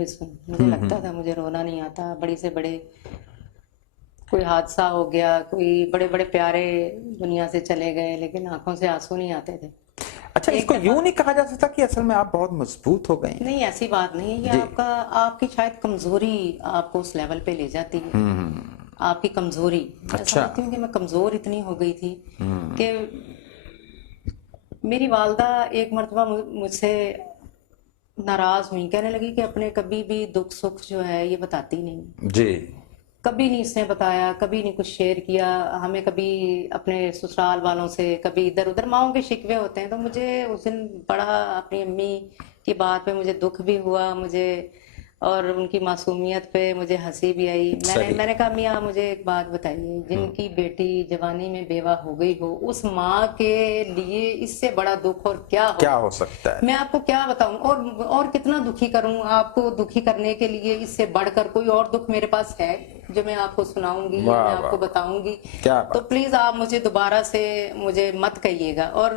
हुस्न। मुझे लगता था मुझे रोना नहीं आता, बड़ी से बड़े कोई हादसा हो गया, कोई बड़े बड़े प्यारे दुनिया से चले गए, लेकिन आंखों से आंसू नहीं आते थे। अच्छा, इसको यूं नहीं कहा जा सकता कि असल में आप बहुत मजबूत हो गए हैं? नहीं, ऐसी बात नहीं है, ये आपकी शायद कमजोरी आपको उस लेवल पे ले जाती है। आपकी कमजोरी, मैं समझती हूँ कि मैं कमजोर इतनी हो गई थी कि मेरी वालदा एक मर्तबा मुझसे नाराज हुई, कहने लगी कि अपने कभी भी दुख सुख जो है ये बताती नहीं जी। कभी नहीं इसने बताया, कभी नहीं कुछ शेयर किया हमें, कभी अपने ससुराल वालों से, कभी इधर उधर। माओं के शिकवे होते हैं, तो मुझे उस दिन बड़ा अपनी अम्मी की बात पे मुझे दुख भी हुआ, मुझे और उनकी मासूमियत पे मुझे हंसी भी आई। मैंने कहा अम्मी आप मुझे एक बात बताइए, जिनकी बेटी जवानी में बेवा हो गई हो, उस माँ के लिए इससे बड़ा दुख और क्या हो सकता है? मैं आपको क्या बताऊं, और कितना दुखी करूं आपको? दुखी करने के लिए इससे बढ़कर कोई और दुख मेरे पास है जो मैं आपको सुनाऊंगी, मैं आपको बताऊंगी? तो प्लीज आप मुझे दोबारा से मुझे मत कहिएगा। और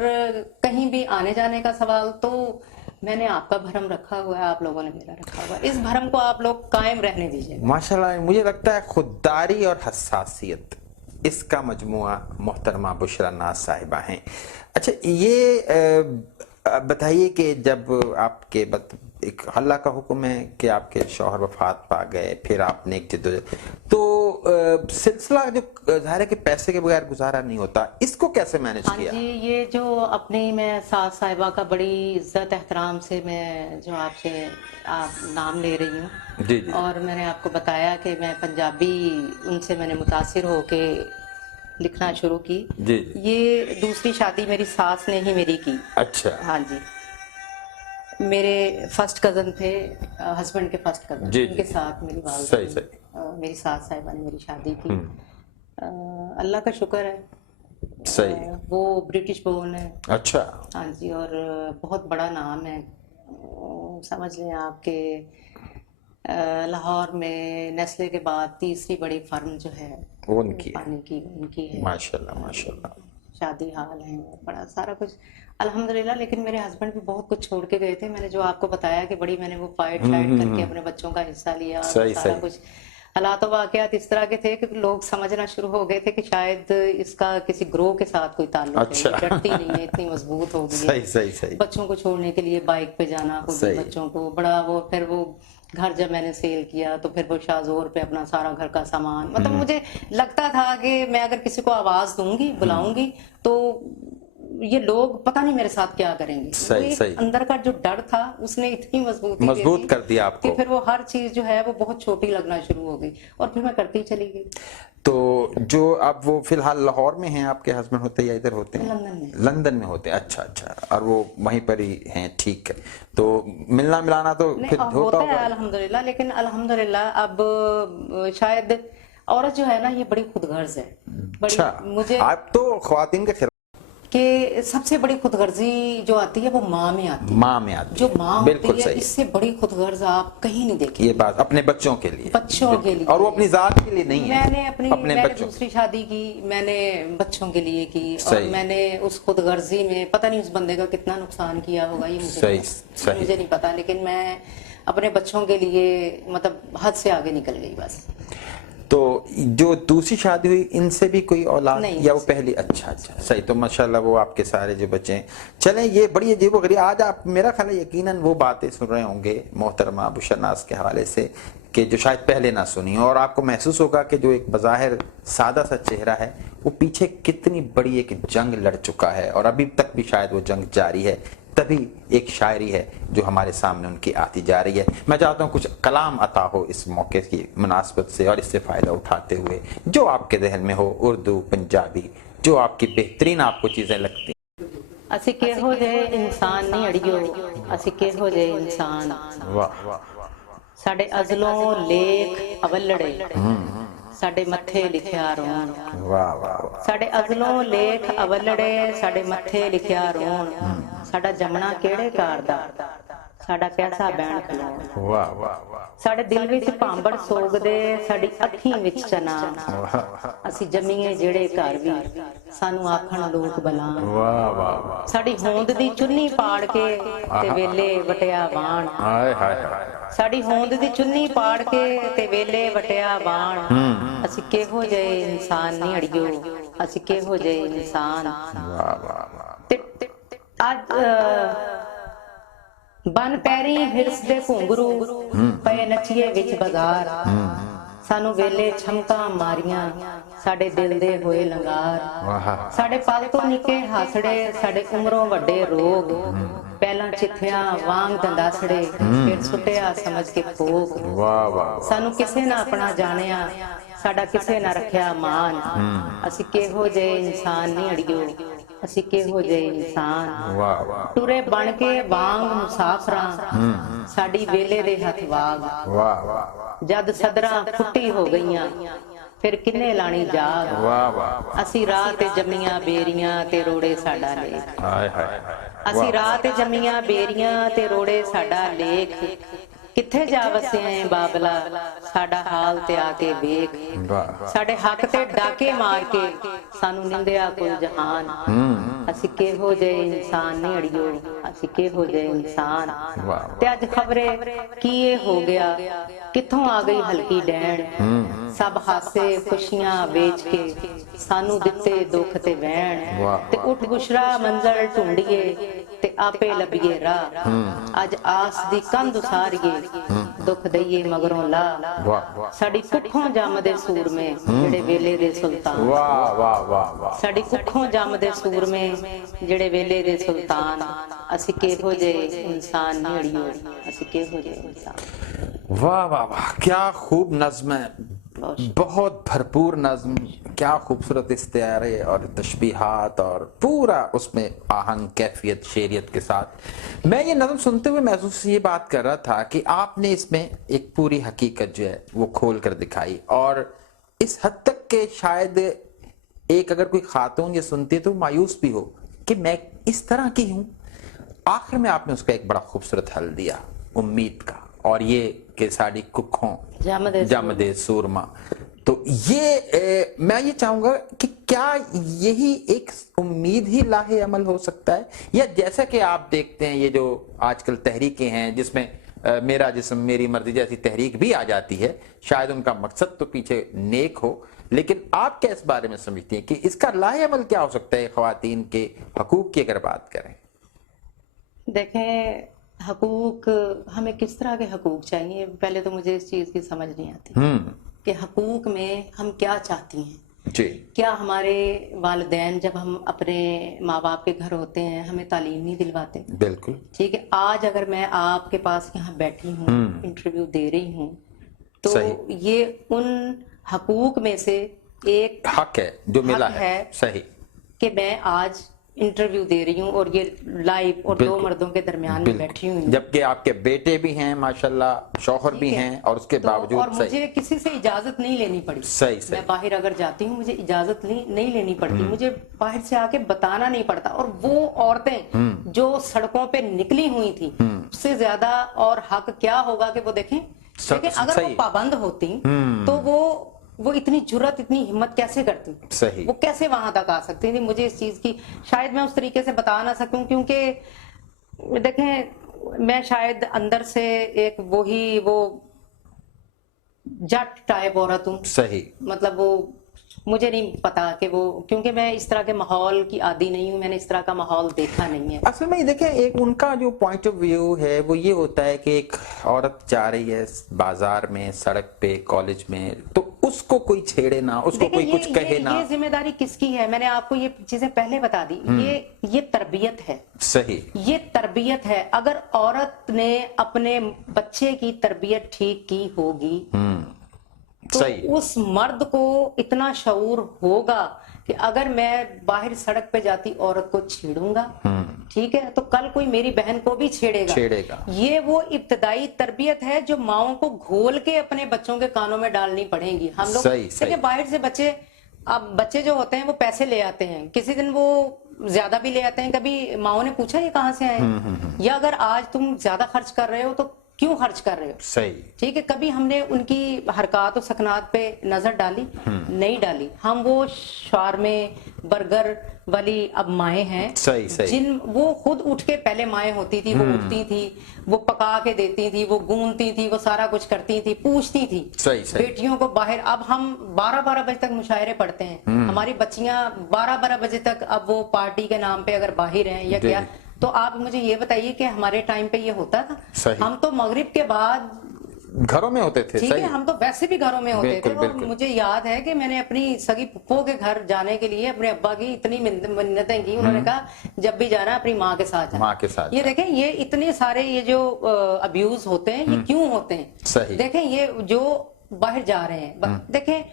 कहीं भी आने जाने का सवाल तो मैंने आपका भरम रखा हुआ है, आप लोगों ने मेरा रखा हुआ है, इस भरम को आप लोग कायम रहने दीजिए। माशाल्लाह, मुझे लगता है खुददारी और हसासियत, इसका मजमुआ मोहतरमा बुशरा नाज साहिबा हैं। अच्छा, ये बताइए कि जब आपके एक अल्लाह का हुक्म है कि आपके शौहर वफात पा गए, फिर आपने एक जद्दोजहद, तो सिलसिला जो ज़ाहिर है कि पैसे के बगैर गुजारा नहीं होता, इसको कैसे मैनेज किया? जी, ये जो अपनी मैं सास साहिबा का बड़ी इज्जत एहतराम से मैं जो आपसे आप नाम ले रही हूँ जी, और मैंने आपको बताया कि मैं पंजाबी उनसे मैंने मुतासिर होके लिखना शुरू की। जी। ये दूसरी शादी मेरी सास ने ही मेरी की। अच्छा। हाँ जी, मेरे फर्स्ट कजन थे, हस्बैंड के फर्स्ट कजन, उनके साथ मेरी मेरी सास साहिबा ने मेरी शादी की। अल्लाह का शुक्र है, सही, वो ब्रिटिश बोर्न है। अच्छा। हाँ जी, और बहुत बड़ा नाम है, समझ लें आपके लाहौर में नेस्ले के बाद तीसरी बड़ी फर्म जो है उनकी है। माशाल्लाह माशाल्लाह। शादी हाल है, बड़ा सारा कुछ अल्हम्दुलिल्लाह। लेकिन मेरे हस्बैंड भी बहुत कुछ छोड़ के गए थे। मैंने जो आपको बताया कि बड़ी मैंने वो फाइट करके अपने बच्चों का हिस्सा लिया, सारा कुछ हालात वाकयात इस तरह के थे कि लोग समझना शुरू हो गए थे कि शायद इसका किसी ग्रोह के साथ कोई ताल्लुक है, डरती नहीं है, इतनी मजबूत हो गई है। बच्चों को छोड़ने के लिए बाइक पे जाना, खुद बच्चों को बड़ा वो, फिर वो घर जब मैंने सेल किया तो फिर वो शाहजोर पे अपना सारा घर का सामान, मतलब मुझे लगता था कि मैं अगर किसी को आवाज दूंगी, बुलाऊंगी, तो ये लोग पता नहीं मेरे साथ क्या करेंगे। सही। अंदर का जो डर था उसने इतनी मजबूत कर दिया आपको कि फिर वो हर चीज जो है वो बहुत छोटी लगना शुरू हो गई और फिर मैं करती चली गई। तो जो अब वो फिलहाल लाहौर में हैं आपके हस्बैंड, होते या इधर होते हैं? लंदन में होते हैं। अच्छा अच्छा, और वो वहीं पर ही हैं, ठीक है। तो मिलना मिलाना तो फिर होता है अल्हम्दुलिल्लाह। लेकिन अल्हम्दुलिल्लाह अब शायद औरत जो है ना ये बड़ी खुदगर्ज है। अच्छा, मुझे आप तो ख्वातीन के कि सबसे बड़ी खुदगर्जी जो आती है वो माँ में आती है। जो माँ होती है इससे बड़ी खुदगर्ज आप कहीं नहीं देखी। ये बात अपने बच्चों के लिए और वो अपनी जात के लिए नहीं है। मैंने दूसरी शादी की, मैंने बच्चों के लिए की, और मैंने उस खुदगर्जी में पता नहीं उस बंदे का कितना नुकसान किया होगा, ये मुझे नहीं पता, लेकिन मैं अपने बच्चों के लिए मतलब हद से आगे निकल गई बस। तो जो दूसरी शादी हुई इनसे भी कोई औलाद या वो पहली? अच्छा अच्छा, सही। तो माशाल्लाह वो आपके सारे जो बच्चे हैं, चलें, ये बड़ी अजीब वगैरह। आज आप मेरा ख्याल है यकीनन वो बातें सुन रहे होंगे मोहतरमा बुशरा नाज के हवाले से कि जो शायद पहले ना सुनी, और आपको महसूस होगा कि जो एक बज़ाहिर सादा सा चेहरा है वो पीछे कितनी बड़ी एक जंग लड़ चुका है और अभी तक भी शायद वो जंग जारी है। तभी एक शायरी है जो हमारे सामने उनकी आती जा रही है। मैं चाहता हूँ कुछ कलाम अता हो इस मौके की मुनासबत से और इससे फ़ायदा उठाते हुए, जो आपके जहन में हो, उर्दू, पंजाबी, जो आपकी बेहतरीन आपको चीज़ें लगती। असी केहो जे इंसान नहीं अड़ियो, असी केहो जे इंसान, साडे अज़लों लेख अवलड़े, साडे मथे लिखिया रोण। वाह वाह। साडे अज़लों लेख अवलड़े, साडे मथे लिखिया रोण। साडा जमना केड़े कार दा, साडा कैसा बैण खलोण। वाह वाह वाह। साडे दिल विच भांबड़ सोगदे, साडी अखीं विच चना। असी जमीए जेड़े घर वी, सानू आखण लोक बला। वाह वाह वाह। साडी होंद दी चुन्नी पाड़ के ते वेले वटिया वाण। हाय हाय हाय। ਸਾਡੀ ਹੋਂਦ ਦੀ ਚੁੰਨੀ ਪਾੜ ਕੇ ਤੇ ਵੇਲੇ ਵਟਿਆ ਬਾਣ, ਅਸੀਂ ਕਿਹੋ ਜਿਹੇ ਇਨਸਾਨ ਨਹੀਂ ਅੜਿਓ, ਅਸੀਂ ਕਿਹੋ ਜਿਹੇ ਇਨਸਾਨ। ਵਾਹ ਵਾਹ ਵਾਹ। ਤੇ ਅੱਜ ਬਨ ਪੈਰੀ ਹਿਰਸ ਦੇ ਘੁੰਗਰੂ ਪਏ ਨੱਚੀਏ ਵਿੱਚ ਬਾਜ਼ਾਰ, ਸਾਨੂੰ ਵੇਲੇ ਛਮਕਾਂ ਮਾਰੀਆਂ ਸਾਡੇ ਦਿਲ ਦੇ ਹੋਏ ਲੰਗਾਰ, ਵਾਹ ਸਾਡੇ ਪਲ ਤੋਂ ਨਿੱਕੇ ਹਾਸੜੇ ਸਾਡੇ ਉਮਰੋਂ ਵੱਡੇ ਰੋਗ, ਪਹਿਲਾਂ ਚਿੱਥਿਆਂ ਵਾਂਗ ਦੰਦਾਸੜੇ ਫਿਰ ਸੁੱਟਿਆ ਸਮਝ ਕੇ ਭੋਗ, ਵਾਹ ਵਾਹ। ਸਾਨੂੰ ਕਿਸੇ ਨਾ ਆਪਣਾ ਜਾਣਿਆ ਸਾਡਾ ਕਿਸੇ ਨਾ ਰੱਖਿਆ ਮਾਨ, ਅਸੀਂ ਕਿਹੋ ਜਿਹੇ ਇਨਸਾਨ ਨਹੀਂ ਅੜਿਓ, ਅਸੀਂ ਕਿਹੋ ਜਿਹੇ ਇਨਸਾਨ। ਵਾਹ ਵਾਹ ਟੁਰੇ ਬਣ ਕੇ ਵਾਂਗ ਮੁਸਾਫਰਾਂ ਸਾਡੀ ਵੇਲੇ ਦੇ ਹੱਥ ਵਾਗ, ਵਾਹ ਵਾਹ। ਜਦ ਸਦਰਾਂ ਫੁੱਟੀ ਹੋ ਗਈਆਂ ਫਿਰ ਕਿੰਨੇ ਲਾਣੀ ਜਾਗ, ਵਾਹ ਵਾਹ। ਅਸੀਂ ਰਾਹ ਤੇ ਜੰਮੀਆਂ ਬੇਰੀਆਂ ਤੇ ਰੋੜੇ ਸਾਡਾ ਲੇਖ, ਹਾਏ ਹਾਏ। ਅਸੀਂ ਰਾਹ ਤੇ ਜੰਮੀਆਂ ਬੇਰੀਆਂ ਤੇ ਰੋੜੇ ਸਾਡਾ ਲੇਖ, ਕਿੱਥੇ ਜਾ ਵਸਿਆ ਏ ਬਾਬਲਾ ਸਾਡਾ ਹਾਲ ਤੇ ਆ ਕੇ ਵੇਖ, ਵਾਹ। ਸਾਡੇ ਹੱਕ ਤੇ ਡਾਕੇ ਮਾਰ ਕੇ ਸਾਨੂੰ ਨਿੰਦਿਆ ਕੁਲ ਜਹਾਨ, ਅਸੀਂ ਕਿਹੋ ਜਿਹੇ ਇਨਸਾਨ ਨਹੀਂ ਅੜਿਓ, ਅਸੀਂ ਕਿਹੋ ਜਿਹੇ ਇਨਸਾਨ। ਵਾਹ। ਤੇ ਅੱਜ ਖਬਰੇ ਕੀ ਇਹ ਹੋ ਗਿਆ, ਕਿੱਥੋਂ ਆ ਗਈ ਹਲਕੀ ਡੈਣ, ਸਭ ਹਾਸੇ ਖੁਸ਼ੀਆਂ ਵੇਚ ਕੇ ਸਾਨੂੰ ਦਿੱਤੇ ਦੁੱਖ ਤੇ ਵਹਿਣ, ਵਾਹ। ਤੇ ਉੱਠ ਗੁਸ਼ਰਾ ਮੰਜ਼ਲ ਢੂੰਡੀਏ ਤੇ ਆਪੇ ਲੱਭੀਏ ਰਾਹ, ਅੱਜ ਆਸ ਦੀ ਕੰਧ ਉਸਾਰੀਏ ਦੁੱਖ ਦਈਏ ਮਗਰੋਂ ਲਾ, ਵਾਹ ਸਾਡੀ ਕੁੱਖੋਂ ਜੰਮਦੇ ਸੂਰਮੇ ਜਿਹੜੇ ਵੇਲੇ ਦੇ ਸੁਲਤਾਨ, ਵਾਹ ਵਾਹ ਵਾਹ ਵਾਹ। ਸਾਡੀ ਕੁੱਖੋਂ ਜੰਮਦੇ ਸੂਰਮੇ ਜਿਹੜੇ ਵੇਲੇ ਦੇ ਸੁਲਤਾਨ, ਅਸੀਂ ਕਿਹੋ ਜਿਹੇ ਇਨਸਾਨ ਨਹੀਂ ਅੜਿਓ, ਅਸੀਂ ਕਿਹੋ ਜਿਹੇ ਇਨਸਾਨ। वाह वाह वाह, क्या खूब नज़्म है, बहुत भरपूर नज़्म, क्या खूबसूरत इस्तिआरे और तशबीहात और पूरा उसमें आहंग कैफियत शेरियत के साथ। मैं ये नज़्म सुनते हुए महसूस ये बात कर रहा था कि आपने इसमें एक पूरी हकीकत जो है वो खोल कर दिखाई, और इस हद तक के शायद एक अगर कोई खातून ये सुनती है तो मायूस भी हो कि मैं इस तरह की हूँ। आखिर में आपने उसका एक बड़ा खूबसूरत हल दिया उम्मीद का, और ये कि साड़ी कुखों जमदे सूरमा। तो ये मैं ये चाहूंगा कि क्या यही एक उम्मीद ही लाहे अमल हो सकता है, या जैसा कि आप देखते हैं ये जो आजकल तहरीकें हैं जिसमें मेरा जिस्म मेरी मर्जी जैसी तहरीक भी आ जाती है, शायद उनका मकसद तो पीछे नेक हो, लेकिन आप क्या इस बारे में समझती हैं कि इसका लाहे अमल क्या हो सकता है ख्वातीन के हकूक की अगर बात करें? देखें, हकूक हमें किस तरह के हकूक चाहिए, पहले तो मुझे इस चीज की समझ नहीं आती कि हकूक में हम क्या चाहती हैं जी। क्या हमारे वालिदैन जब हम अपने माँ बाप के घर होते हैं हमें तालीम नहीं दिलवाते? बिल्कुल ठीक है। आज अगर मैं आपके पास यहाँ बैठी हूँ, इंटरव्यू दे रही हूँ, तो ये उन हकूक में से एक हक है जो मिला है। सही कि मैं आज इंटरव्यू दे रही हूँ और ये लाइव और दो मर्दों के दरमियान में बैठी हुई हूँ, जबकि आपके बेटे भी हैं माशाल्लाह, शौहर भी हैं, और उसके बावजूद और मुझे किसी से इजाजत नहीं लेनी पड़ी। सही सही। मैं बाहर अगर जाती हूँ मुझे इजाजत नहीं लेनी पड़ती, मुझे बाहर से आके बताना नहीं पड़ता। और वो औरतें जो सड़कों पे निकली हुई थी उससे ज्यादा और हक क्या होगा कि वो देखें। लेकिन अगर वो पाबंद होती तो वो इतनी जुर्रत इतनी हिम्मत कैसे करती? सही। वो कैसे वहां तक आ सकती थी? मुझे इस चीज की शायद मैं उस तरीके से बता ना सकूं, क्योंकि देखें मैं शायद अंदर से एक वो जट टाइप औरत हूं। सही। मतलब वो मुझे नहीं पता कि वो, क्योंकि मैं इस तरह के माहौल की आदी नहीं हूँ, मैंने इस तरह का माहौल देखा नहीं है। असल में देखें, एक उनका जो पॉइंट ऑफ व्यू है वो ये होता है कि एक औरत जा रही है बाजार में, सड़क पे, कॉलेज में, तो उसको कोई छेड़े ना, उसको कोई कुछ कहे ना। ये जिम्मेदारी किसकी है? मैंने आपको ये चीजें पहले बता दी। ये तरबियत है। सही। ये तरबियत है। अगर औरत ने अपने बच्चे की तरबियत ठीक की होगी तो सही। उस मर्द को इतना शऊर होगा कि अगर मैं बाहर सड़क पे जाती औरत को छेड़ूंगा, ठीक है, तो कल कोई मेरी बहन को भी छेड़ेगा। ये वो इब्तदाई तरबियत है जो माओं को घोल के अपने बच्चों के कानों में डालनी पड़ेगी। हम लोग देखिए बाहर से बच्चे जो होते हैं वो पैसे ले आते हैं, किसी दिन वो ज्यादा भी ले आते हैं। कभी माओं ने पूछा ये कहाँ से आए? या अगर आज तुम ज्यादा खर्च कर रहे हो तो क्यों खर्च कर रहे हो? सही। ठीक है, कभी हमने उनकी हरकत और सकनात पे नजर डाली? नहीं डाली। हम वो शारमे बर्गर वाली अब माएँ हैं, सही सही। जिन वो खुद उठ के, पहले माएँ होती थी, वो उठती थी, वो पका के देती थी, वो गूंथती थी, वो सारा कुछ करती थी, पूछती थी सही सही। बेटियों को बाहर। अब हम 12-12 बजे तक मुशायरे पढ़ते हैं, हमारी बच्चियां 12-12 बजे तक, अब वो पार्टी के नाम पे अगर बाहर हैं या क्या, तो आप मुझे ये बताइए कि हमारे टाइम पे ये होता था? सही। हम तो मगरिब के बाद घरों में होते थे। ठीक है, हम तो वैसे भी घरों में होते थे। बिल्कुल, और बिल्कुल। मुझे याद है कि मैंने अपनी सगी फुप्पो के घर जाने के लिए अपने अब्बा की इतनी मिन्नतें की। उन्होंने कहा जब भी जाना अपनी माँ के साथ जाना। माँ के साथ ये देखें, ये इतने सारे ये जो अब्यूज होते हैं, ये क्यों होते हैं? सही। देखें, ये जो बाहर जा रहे हैं, देखें,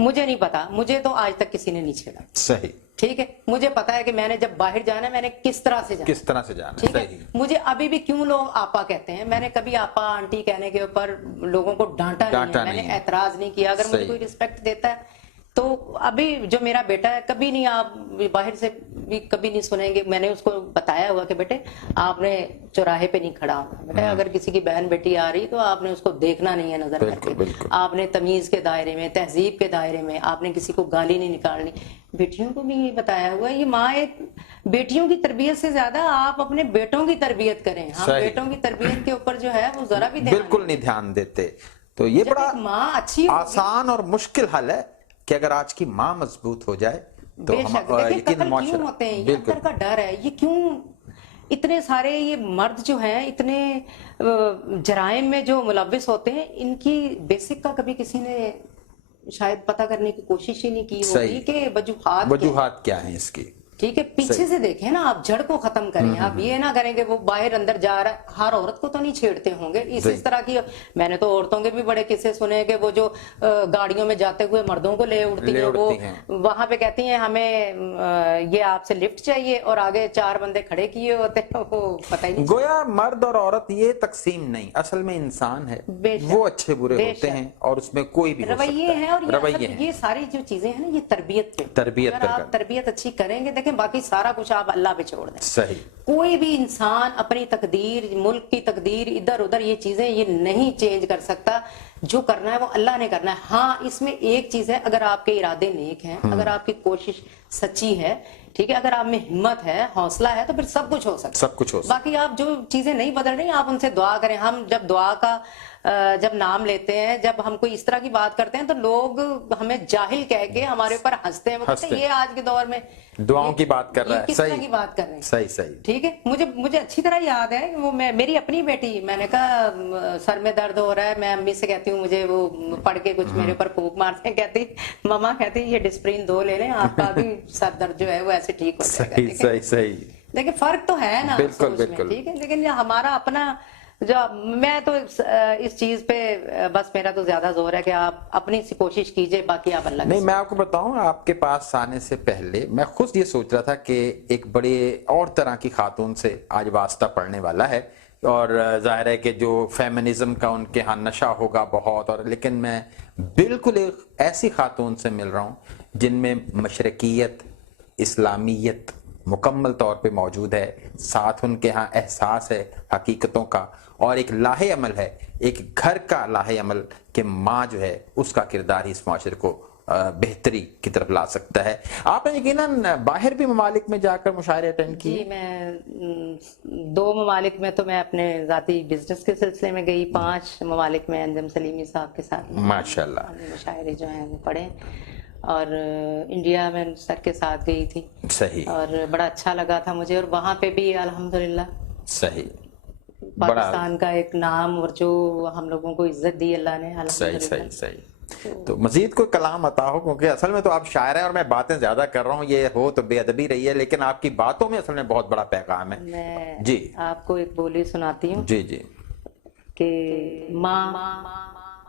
मुझे नहीं पता, मुझे तो आज तक किसी ने नहीं छेड़ा। सही। ठीक है, मुझे पता है कि मैंने जब बाहर जाना है, मैंने किस तरह से जाना, किस तरह से जाना। ठीक है। सही। मुझे अभी भी क्यों लोग आपा कहते हैं, मैंने कभी आपा आंटी कहने के ऊपर लोगों को डांटा नहीं है, मैंने ऐतराज नहीं किया। अगर मुझे कोई रिस्पेक्ट देता है तो अभी जो मेरा बेटा है, कभी नहीं, आप बाहर से भी कभी नहीं सुनेंगे, मैंने उसको बताया हुआ कि बेटे आपने चौराहे पे नहीं खड़ा होना, बेटा अगर किसी की बहन बेटी आ रही तो आपने उसको देखना नहीं है नजर करके, आपने तमीज के दायरे में, तहजीब के दायरे में, आपने किसी को गाली नहीं निकालनी। बेटियों को भी ये बताया हुआ है। ये माँ एक बेटियों की तरबियत से ज्यादा आप अपने बेटों की तरबियत करें। हम बेटों की तरबियत के ऊपर जो है वो जरा भी बिल्कुल नहीं ध्यान देते। तो ये बड़ा माँ अच्छी आसान और मुश्किल हल है कि अगर आज की माँ मजबूत हो जाए तो हम यकीन क्यों होते हैं, ये अंदर का डर है। ये क्यों इतने सारे ये मर्द जो हैं इतने जराइम में जो मुलव्विस होते हैं, इनकी बेसिक का कभी किसी ने शायद पता करने की कोशिश ही नहीं की होगी कि वजूहात क्या है इसकी। ठीक है, पीछे से देखें ना, आप जड़ को खत्म करें। आप ये ना करें कि वो बाहर अंदर जा रहा है। हर औरत को तो नहीं छेड़ते होंगे इस तरह की। मैंने तो औरतों के भी बड़े किस्से सुने कि वो जो गाड़ियों में जाते हुए मर्दों को ले उड़ती हैं, वो वहां पे कहती हैं हमें ये आपसे लिफ्ट चाहिए, और आगे 4 बंदे खड़े किए होते हैं, वो पता ही नहीं। गोया मर्द और औरत ये तकसीम नहीं, असल में इंसान है, वो अच्छे बुरे होते हैं और उसमें कोई भी रवैये हैं। और ये सारी जो चीजें हैं ना, ये तरबियत आप तरबियत अच्छी करेंगे, देखें बाकी सारा कुछ आप अल्लाह पे छोड़ दें। सही। कोई भी इंसान अपनी तकदीर, मुल्क की तकदीर, इधर उधर ये चीजें ये नहीं चेंज कर सकता। जो करना है वो अल्लाह ने करना है। हाँ, इसमें एक चीज है, अगर आपके इरादे नेक हैं, अगर आपकी कोशिश सच्ची है, ठीक है, अगर आप में हिम्मत है, हौसला है, तो फिर सब कुछ हो सकता है। सब कुछ हो सकता। बाकी आप जो चीजें नहीं बदल रही, आप उनसे दुआ करें। हम जब दुआ का जब नाम लेते हैं, जब हम कोई इस तरह की बात करते हैं, तो लोग हमें जाहिल कह के हमारे ऊपर हंसते हैं। वो कहते हैं ये आज के दौर में दुआओं की बात कर रहा है। किस तरह की बात कर रहे हैं? सही सही। ठीक है, मुझे अच्छी तरह याद है वो मेरी अपनी बेटी, मैंने कहा सर में दर्द हो रहा है, मैं अम्मी से कहती हूँ मुझे वो पढ़ के कुछ मेरे ऊपर फूंक मारते हैं, कहती मम्मा कहती ये डिस्प्रिन 2 ले लें, आपका भी सर दर्द जो है वो ऐसे ठीक हो जाएगा। सही सही। देखिए फर्क तो है ना, बिल्कुल बिल्कुल। ठीक है, लेकिन हमारा अपना जो, मैं तो इस चीज पे बस मेरा तो ज्यादा जोर है कि आप अपनी सी कोशिश कीजिए, बाकी आप अल्लाह। नहीं, मैं आपको बताऊं, आपके पास आने से पहले मैं खुद ये सोच रहा था कि एक बड़े और तरह की खातून से आज वास्ता पड़ने वाला है, और जाहिर है कि जो फेमिनिज्म का उनके यहाँ नशा होगा बहुत, और लेकिन मैं बिल्कुल एक ऐसी खातून से मिल रहा हूं जिनमें मशरकियत, इस्लामियत मुकम्मल तौर पे मौजूद है, साथ उनके यहाँ एहसास है हकीकतों का, और एक लाहे अमल है, एक घर का लाहे अमल कि माँ जो है उसका किरदार ही इस माशरे को बेहतरी की तरफ ला सकता है। आपने यकीनन बाहर भी ममालिक में जाकर मुशायरे अटेंड किए? जी, मैं 2 ममालिक में तो मैं अपने जाती बिजनेस के सिलसिले में गई, 5 ममालिक में अंजम सलीमी साहब के साथ माशाल्लाह मुशायरे जो हैं वो पढ़े, और इंडिया में सर के साथ गई थी। सही। और बड़ा अच्छा लगा था मुझे, और वहां पे भी अल्हम्दुलिल्लाह सही पाकिस्तान का एक नाम और जो हम लोगों को इज्जत दी अल्लाह ने। सही सही सही। तो मजीद कोई कलाम अता हो, क्योंकि असल में तो आप शायर हैं और मैं बातें ज्यादा कर रहा हूँ, ये हो तो बेअदबी रही है, लेकिन आपकी बातों में असल में बहुत बड़ा पैगाम है। मैं जी आपको एक बोली सुनाती हूँ। जी जी। कि माँ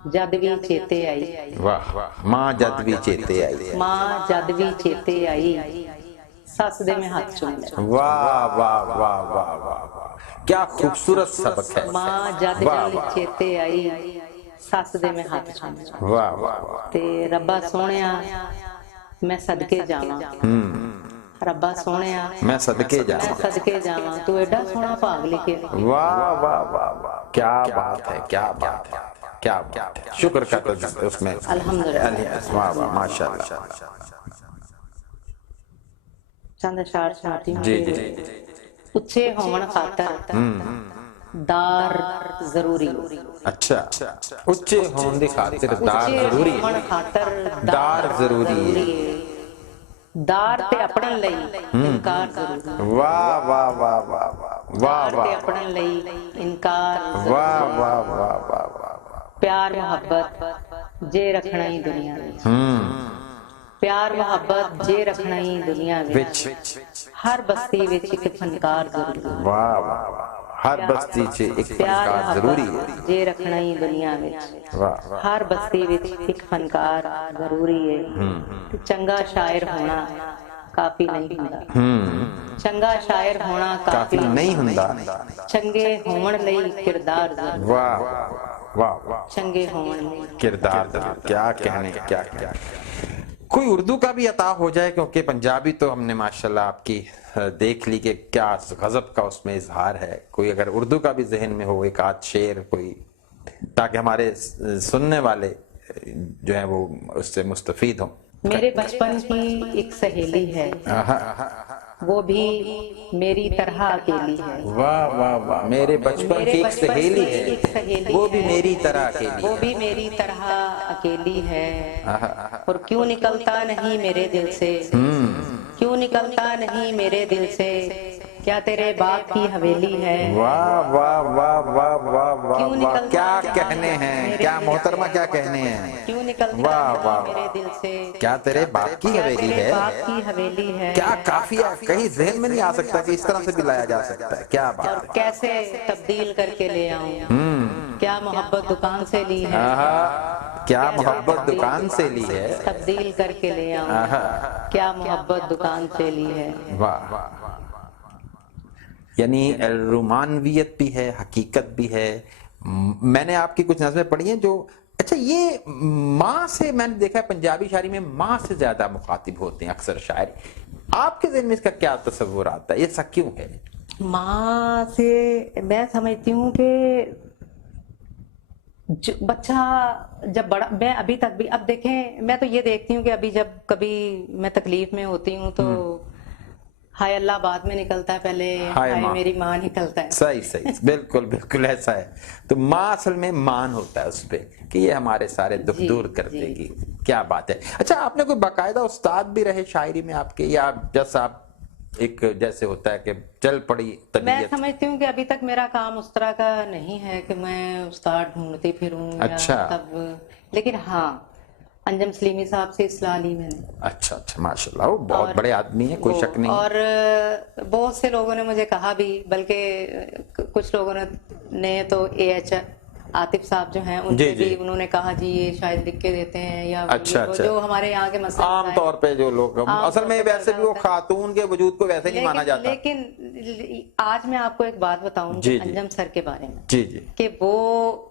जद भी चेते आई, वाह वाह। माँ जद भी चेते आई, माँ जद भी चेते आई, सस दे में हाथ चूम ले। वाह वाह वाह वाह वाह, क्या खूबसूरत सबक है। माँ जद भी चेते आई, सस दे में हाथ चूम ले। वाह वाह वाह। ते रब्बा सोहणिया मैं सदके जावां, रब्बा सोहणिया मैं सदके मैं जावां। सदके जावां तू एडा सोहना भाग लेके वाह वाह वाह वाह, क्या बात है, क्या बात है, क्या बात है। शुक्र का तो उसमें अल्हम्दुलिल्लाह। वाह वाह माशाल्लाह। चंद अशार सुनाती हूँ। जी जी उच्चे होवन खातर दार जरूरी। अच्छा, ਉੱਚੇ ਹੋਣ ਦੀ ਖਾਤਰ ਦਾਰ ਜ਼ਰੂਰੀ होवन ਹੈ। खातर दार जरूरी है। दार ते अपनन लई इनकार जरूरी। वाह वाह वाह वाह वाह वाह दार ते वाह अपनन लई इनकार वाह जरूरी। वाह वाह वाह वाह। प्यार मोहब्बत जे रखना ही दुनिया में। प्यार मोहब्बत जे रखना ही दुनिया में। विच हर बस्ती विच एक फनकार जरूरी। वाह वाह वाह, हर बस्ती च एक प्यार फनकार जरूरी है। मोहब्बत जे रखना ही दुनिया में। वाह वाह हर बस्ती विच एक फनकार जरूरी है। ते चंगा शायर होना काफी नहीं हुंदा। चंगा शायर होना काफी काफी नहीं हुंदा। चंगे होवन लई किरदार जरूरी। वाह वाह वाह, चंगे होवन लई किरदार जरूर, क्या कहने, क्या कहने। कोई उर्दू का भी अता हो जाए, क्योंकि पंजाबी तो हमने माशाल्लाह आपकी देख ली कि क्या गजब का उसमें इजहार है। कोई अगर उर्दू का भी जहन में हो एक आध शेर कोई, ताकि हमारे सुनने वाले जो है वो उससे मुस्तफीद हों। मेरे बचपन की एक सहेली है, वो भी मेरी तरह अकेली है। वाह वाह वाह, मेरे बचपन की एक सहेली है, वो भी मेरी तरह अकेली वो है। भी मेरी तरह अकेली है। और क्यों निकलता नहीं मेरे दिल से, क्यों निकलता नहीं मेरे दिल से, क्या तेरे बाप की हवेली है। वाह वाह वाह वाह वाह वाह क्यों वाह, निकलता क्या नहीं कहने हैं, मेरे क्या दिल मोहतरमा, से। क्या कहने हैं। क्यों निकलता वाह नहीं वाह मेरे दिल से, क्या तेरे बाप की क्या हवेली तेरे है। बाप की हवेली है। क्या काफिया, कहीं जहन में नहीं आ सकता कि इस तरह से भी लाया जा सकता है। क्या और बात है। कैसे तब्दील करके ले आऊं, क्या मोहब्बत दुकान से ली है। आहा, क्या कैसे मोहब्बत तब्दील दुकान से ली है। तब्दील करके ले आऊं, आहा, क्या मोहब्बत दुकान से ली है। वाह, यानी रोमानवियत भी है, हकीकत भी है। मैंने आपकी कुछ नज़में पढ़ी हैं जो, अच्छा ये माँ से मैंने देखा है पंजाबी शायरी में माँ से ज्यादा मुखातिब होते हैं अक्सर शायर। आपके ज़हन में इसका क्या तस्वुर आता है, ये ऐसा क्यों है। माँ से मैं समझती हूँ कि बच्चा जब बड़ा, मैं अभी तक भी, अब देखें मैं तो ये देखती हूँ कि अभी जब कभी मैं तकलीफ में होती हूँ तो हाय अल्लाह बाद में निकलता है, पहले हाय मेरी माँ निकलता है। सही सही, बिल्कुल बिल्कुल ऐसा है। तो माँ असल में मान होता है उस पे कि ये हमारे सारे दुख दूर कर देगी। क्या बात है। अच्छा, आपने कोई बाकायदा उस्ताद भी रहे शायरी में आपके, या जैसा आप एक जैसे होता है कि चल पड़ी तबीयत। मैं समझती हूँ कि अभी तक मेरा काम उस तरह का नहीं है कि मैं उस्ताद ढूंढती फिरूं। अच्छा। तब लेकिन हाँ, अंजम सलीमी साहब से इस्लाह ली मैंने। अच्छा अच्छा, माशाल्लाह, वो बहुत बड़े आदमी हैं, कोई शक नहीं। और बहुत से लोगों ने मुझे कहा भी, बल्कि कुछ लोगों ने तो AH आतिफ साहब जो हैं उनसे भी उन्होंने कहा जी ये शायद लिख के देते हैं, या अच्छा, अच्छा। जो हमारे यहाँ के मसले आम तौर पे जो लोग असल में वैसे भी वो खातून के वजूद को वैसे नहीं माना जाता। लेकिन आज मैं आपको एक बात बताऊं अंजम सर के बारे में, जी जी, कि वो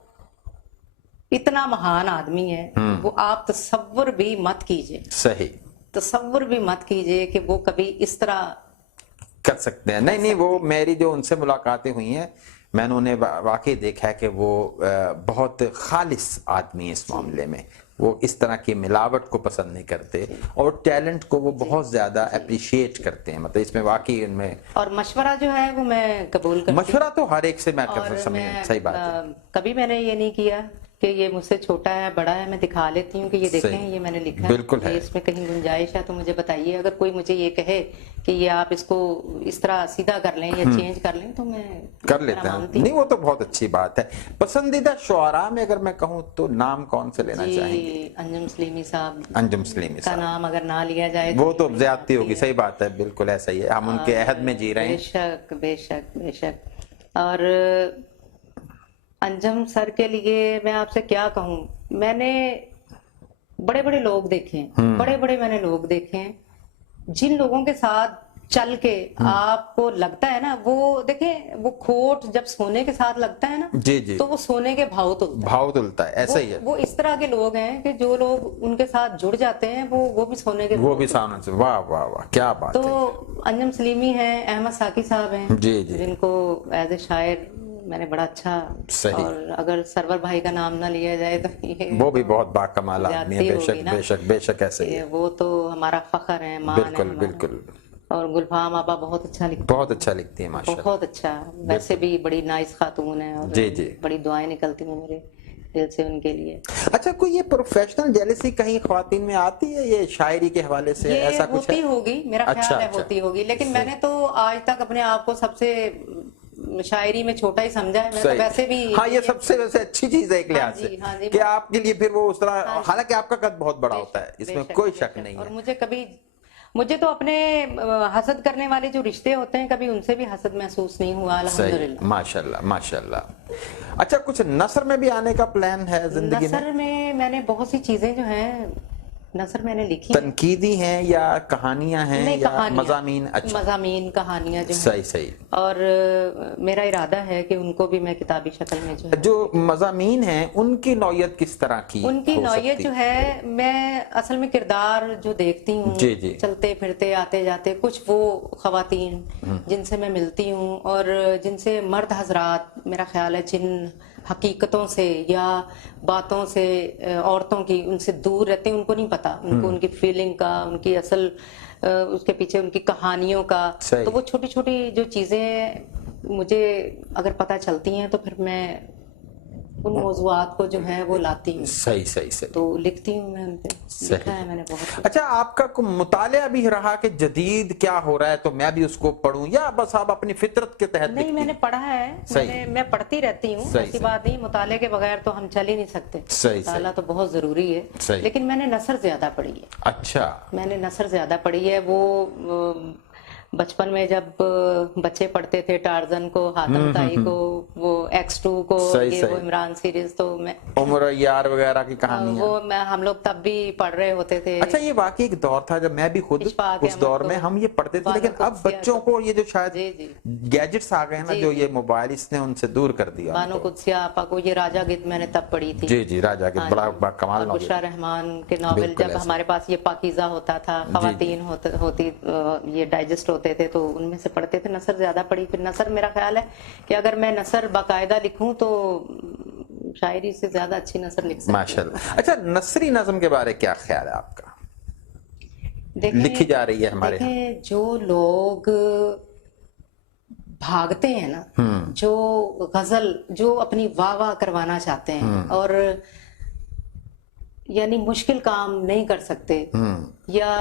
इतना महान आदमी है, वो आप तसव्वुर भी मत कीजिए, सही तसव्वुर भी मत कीजिए कि वो कभी इस तरह कर सकते हैं। नहीं नहीं, वो मेरी जो उनसे मुलाकातें हुई हैं, मैंने उन्हें वाकई देखा है कि वो बहुत खालिस आदमी है इस मामले में। वो इस तरह की मिलावट को पसंद नहीं करते और टैलेंट को वो बहुत ज्यादा अप्रिशिएट करते हैं। मतलब इसमें वाकई उनमें, और मशवरा जो है वो मैं कबूल करती हूं। मशवरा तो हर एक से मैं कर समझ, सही बात है। कभी मैंने ये नहीं किया कि ये मुझसे छोटा है बड़ा है, मैं दिखा लेती हूँ कि ये देखें ये मैंने लिखा है, बिल्कुल है, इसमें कहीं गुंजाइश है तो मुझे बताइए। अगर कोई मुझे ये कहे कि ये आप इसको इस तरह सीधा कर लें या चेंज कर लें तो मैं कर लेता हूँ। नहीं, वो तो बहुत अच्छी बात है। पसंदीदा शुआरा में अगर मैं कहूँ तो नाम कौन से लेना चाहेंगे। अंजम सलीमी साहब, अंजम सलीमी का नाम अगर ना लिया जाए वो तो ज्यादती होगी। सही बात है, बिल्कुल ऐसा ही है, हम उनके अहद में जी रहे हैं। बेशक बेशक बेशक। और अंजम सर के लिए मैं आपसे क्या कहूँ, मैंने बड़े बड़े लोग देखे हैं, बड़े बड़े मैंने लोग देखे हैं जिन लोगों के साथ चल के आपको लगता है ना, वो देखें वो खोट जब सोने के साथ लगता है ना, जी जी, तो वो सोने के भाव तुलता है। भाव तुलता है, ऐसा ही है। वो इस तरह के लोग हैं कि जो लोग उनके साथ जुड़ जाते हैं वो भी सोने के वो भी सामने से, वाह वाह वाह, क्या बात तो है। अंजम सलीमी हैं, अहमद साकी साहब हैं, जी जी, जिनको एज ए शायर मैंने बड़ा अच्छा, सही। और अगर सरवर भाई का नाम ना लिया जाए तो ये वो भी बहुत बाकमाल आदमी है, ज्यादती बेशक होगी ना। बेशक बेशक, ऐसे ही है। वो तो हमारा फख्र है, मान है बिल्कुल हमारा। बिल्कुल, और गुलफाम आपा बहुत अच्छा लिखती बहुत अच्छा लिखती है हैं, माशाल्लाह। बहुत अच्छा, वैसे भी बड़ी नाइस खातून है, और जी जी, बड़ी दुआएं निकलती हैं मेरे दिल से उनके लिए। अच्छा, कोई ये प्रोफेशनल जेलसी कहीं ख्वातीन में आती है ये शायरी के हवाले से, ये ऐसा कुछ होती है? होगी, मेरा अच्छा, ख्याल है अच्छा। होती होगी, लेकिन सही। मैंने तो आज तक अपने आप को सबसे शायरी में छोटा ही समझा है। मैं तो सही। वैसे भी हाँ, ये सबसे वैसे अच्छी चीज है एक लिहाज से, हाँ जी, कि आपके लिए फिर वो उस तरह, हाँ जी। हालांकि आपका कद बहुत बड़ा होता है, इसमें बेशक, कोई शक बेशक। नहीं और है। मुझे तो अपने हसद करने वाले जो रिश्ते होते हैं, कभी उनसे भी हसद महसूस नहीं हुआ, सही, अल्हम्दुलिल्लाह। माशाल्लाह माशाल्लाह। अच्छा, कुछ नसर में भी आने का प्लान है जिंदगी में? नसर में मैंने बहुत सी चीजें जो हैं नसर मैंने लिखी हैं। तनकीदी हैं या कहानियां हैं नहीं, या कहानियां, मजामीन? अच्छा, मजामीन कहानियां जो हैं, सही सही। और मेरा इरादा है कि उनको भी मैं किताबी शक्ल में जो है, जो मजामीन हैं उनकी नौयत किस तरह की उनकी हो नौयत सकती? जो है, मैं असल में किरदार जो देखती हूँ जी जी, चलते फिरते आते जाते, कुछ वो खवातीन जिनसे मैं मिलती हूँ और जिनसे मर्द हजरात, मेरा ख्याल है, जिन हकीकतों से या बातों से औरतों की उनसे दूर रहते हैं, उनको नहीं पता, उनको उनकी फीलिंग का, उनकी असल उसके पीछे उनकी कहानियों का। सही। तो वो छोटी छोटी जो चीजें मुझे अगर पता चलती हैं, तो फिर मैं उन मौजूआत को जो है वो लाती हूँ, सही सही सही। तो लिखती हूँ मैं उनपे, लिखा है मैंने बहुत। अच्छा, आपका कोई मुतालिया भी रहा कि जदीद क्या हो रहा है तो मैं भी उसको पढूं, या बस आप अपनी फितरत के तहत नहीं, लिखती मैंने हैं? पढ़ा है, मैं पढ़ती रहती हूँ, सही, ऐसी सही। बात नहीं, मुताले के बगैर तो हम चल ही नहीं सकते, सही मुताला तो बहुत जरूरी है। सही। लेकिन मैंने नसर ज्यादा पढ़ी है। अच्छा, मैंने नसर ज्यादा पढ़ी है। वो बचपन में जब बच्चे पढ़ते थे टार्जन को, हातिम ताई को, वो X2 को, सही, ये सही। वो इमरान सीरीज, तो मैं उमर यार वगैरह की कहानियां। वो हम लोग तब भी पढ़ रहे होते थे। अच्छा, ये वाकई एक दौर था जब मैं भी खुद इशफाक उस दौर में हम ये पढ़ते थे, लेकिन अब बच्चों को ये जो शायद जी जी, गैजेट्स आ गए हैं ना, जो ये मोबाइल, इसने उनसे दूर कर दिया बानो उनको। कुदसिया आपा को, ये राजा गीत मैंने तब पढ़ी थी। जी जी, राजा के हाँ बड़ा जी। कमाल और नॉवेल। बुशरा रहमान के नॉवेल, बिल्कुल जब ऐसे। हमारे पास ये पाकीज़ा होता था, खवातीन होती ये डाइजेस्ट होते थे, तो उनमें से पढ़ते थे। नसर ज्यादा पढ़ी। फिर नसर, मेरा ख्याल है कि अगर मैं नसर बाकायदा लिखूं तो शायरी से ज्यादा अच्छी नसर लिख सकती हूं। माशाल्लाह। अच्छा, नसरी नज़म के बारे क्या ख्याल है आपका? लिखी जा रही है हमारे यहाँ। देखें, जो लोग भागते हैं ना, जो गजल, जो अपनी वाह वाह करवाना चाहते हैं और यानी मुश्किल काम नहीं कर सकते, या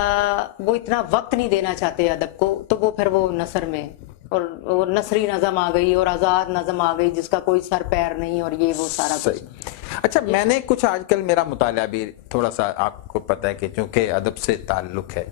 वो इतना वक्त नहीं देना चाहते अदब को, तो वो फिर वो नसर में, और नसरी नज़म आ गई और आज़ाद नज़म आ गई जिसका कोई सर पैर नहीं, और ये वो सारा कुछ। अच्छा, मैंने कुछ आजकल मेरा मुतालिया भी थोड़ा सा, आपको पता है कि चूंकि अदब से ताल्लुक है,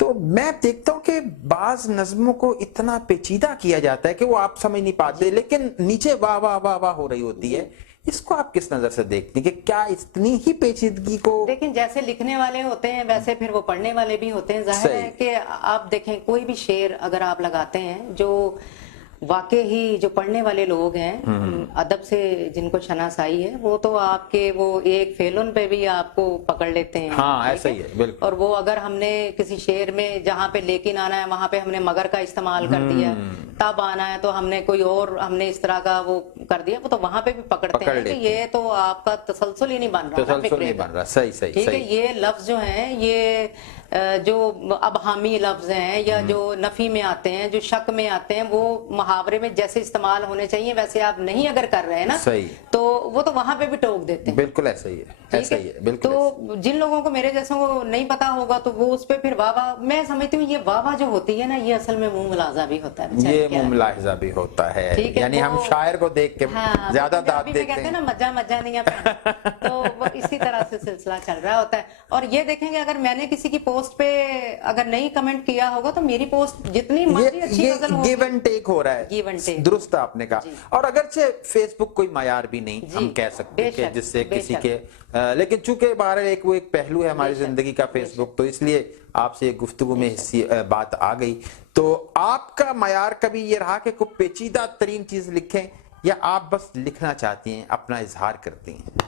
तो मैं देखता हूँ कि बाज नज़मों को इतना पेचीदा किया जाता है कि वो आप समझ नहीं पाते, लेकिन नीचे वाह वाह वाह वाह हो रही होती है। इसको आप किस नजर से देखते हैं कि क्या इतनी ही पेचीदगी को? लेकिन जैसे लिखने वाले होते हैं वैसे फिर वो पढ़ने वाले भी होते हैं। जाहिर है कि आप देखें, कोई भी शेर अगर आप लगाते हैं, जो वाकई ही जो पढ़ने वाले लोग हैं, अदब से जिनको शनासाई है, वो तो आपके वो एक फेलन पे भी आपको पकड़ लेते हैं। हाँ, ऐसा ही है, बिल्कुल। और वो अगर हमने किसी शेर में जहाँ पे लेकिन आना है वहां पे हमने मगर का इस्तेमाल कर दिया, तब आना है तो हमने कोई और, हमने इस तरह का वो कर दिया, वो तो वहां पे भी पकड़ते हैं कि ये तो आपका तसलसल ही नहीं बन रहा, तसलसल नहीं बन रहा। सही सही, ठीक है। ये लफ्ज जो हैं, ये जो अबहामी लफ्ज हैं या जो नफी में आते हैं, जो शक में आते हैं, वो मुहावरे में जैसे इस्तेमाल होने चाहिए वैसे आप नहीं अगर कर रहे हैं ना, सही, तो वो तो वहां पे भी टोक देते हैं। बिल्कुल ऐसा ही है, ऐसा ही है, बिल्कुल। तो जिन लोगों को मेरे जैसों को नहीं पता होगा तो वो उस पे फिर वाह वाह, मैं समझती हूँ ये वाह वाह जो होती है ना, ये असल में मुंह मुलाजा भी होता है। ये मुंह मुलाहिजा भी होता है, यानी हम शायर को देख के ज्यादा दाद देते हैं ना, मजा मजा नहीं है, तो वो इसी तरह से سے سلسلہ چل رہا ہوتا ہے. اور یہ دیکھیں گے اگر میں نے کسی کی پوسٹ پہ اگر نہیں کمنٹ کیا ہوگا تو میری پوسٹ جتنی مرضی اچھی غزل ہوگی گیو اینڈ ٹیک ہو رہا ہے. Give and take. درست آپ نے کہا. اور اگرچہ فیس بک کوئی معیار بھی نہیں ہم کہہ سکتے کہ جس سے کسی کے لیکن چونکہ بہرحال وہ ایک پہلو ہے ہماری زندگی کا فیس بک, تو اس لیے آپ سے گفتگو میں بات آ گئی. تو آپ کا معیار کبھی یہ رہا کہ کوئی پیچیدہ ترین چیز لکھیں یا آپ بس لکھنا چاہتی ہیں, اپنا اظہار کرتی ہیں؟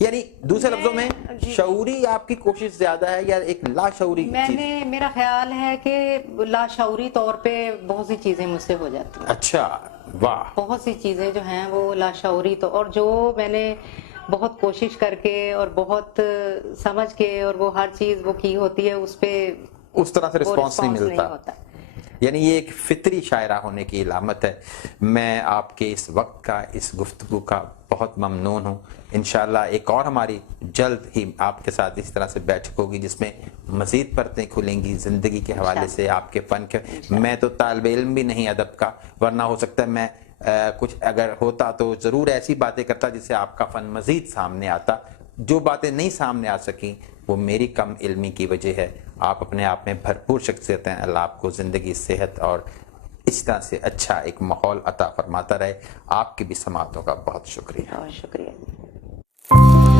یعنی دوسرے لفظوں میں شعوری آپ کی کوشش زیادہ ہے یا ایک لاشعوری چیز؟ میرا خیال ہے کہ لاشعوری طور پہ بہت سی چیزیں مجھ سے ہو جاتی ہیں. اچھا, واہ. بہت سی چیزیں جو ہیں وہ لاشعوری تو, اور جو میں نے بہت کوشش کر کے اور بہت سمجھ کے اور وہ ہر چیز وہ کی ہوتی ہے اس پہ اس طرح سے رسپانس نہیں ملتا. یعنی یہ ایک فطری شاعرہ ہونے کی علامت ہے. میں آپ کے اس وقت کا, اس گفتگو کا بہت ممنون ہوں. انشاءاللہ ایک اور ہماری جلد ہی آپ کے ساتھ اس طرح سے بیٹھک ہوگی جس میں مزید پرتیں کھلیں گی زندگی کے حوالے سے, آپ کے فن کے. میں تو طالب علم بھی نہیں ادب کا, ورنہ ہو سکتا ہے میں کچھ اگر ہوتا تو ضرور ایسی باتیں کرتا جس سے آپ کا فن مزید سامنے آتا. جو باتیں نہیں سامنے آ سکیں وہ میری کم علمی کی وجہ ہے. آپ اپنے آپ میں بھرپور شخصیت ہیں. اللہ آپ کو زندگی, صحت اور اس طرح سے اچھا ایک ماحول عطا فرماتا رہے. آپ کی بھی سماعتوں کا بہت شکریہ. بہت شکریہ.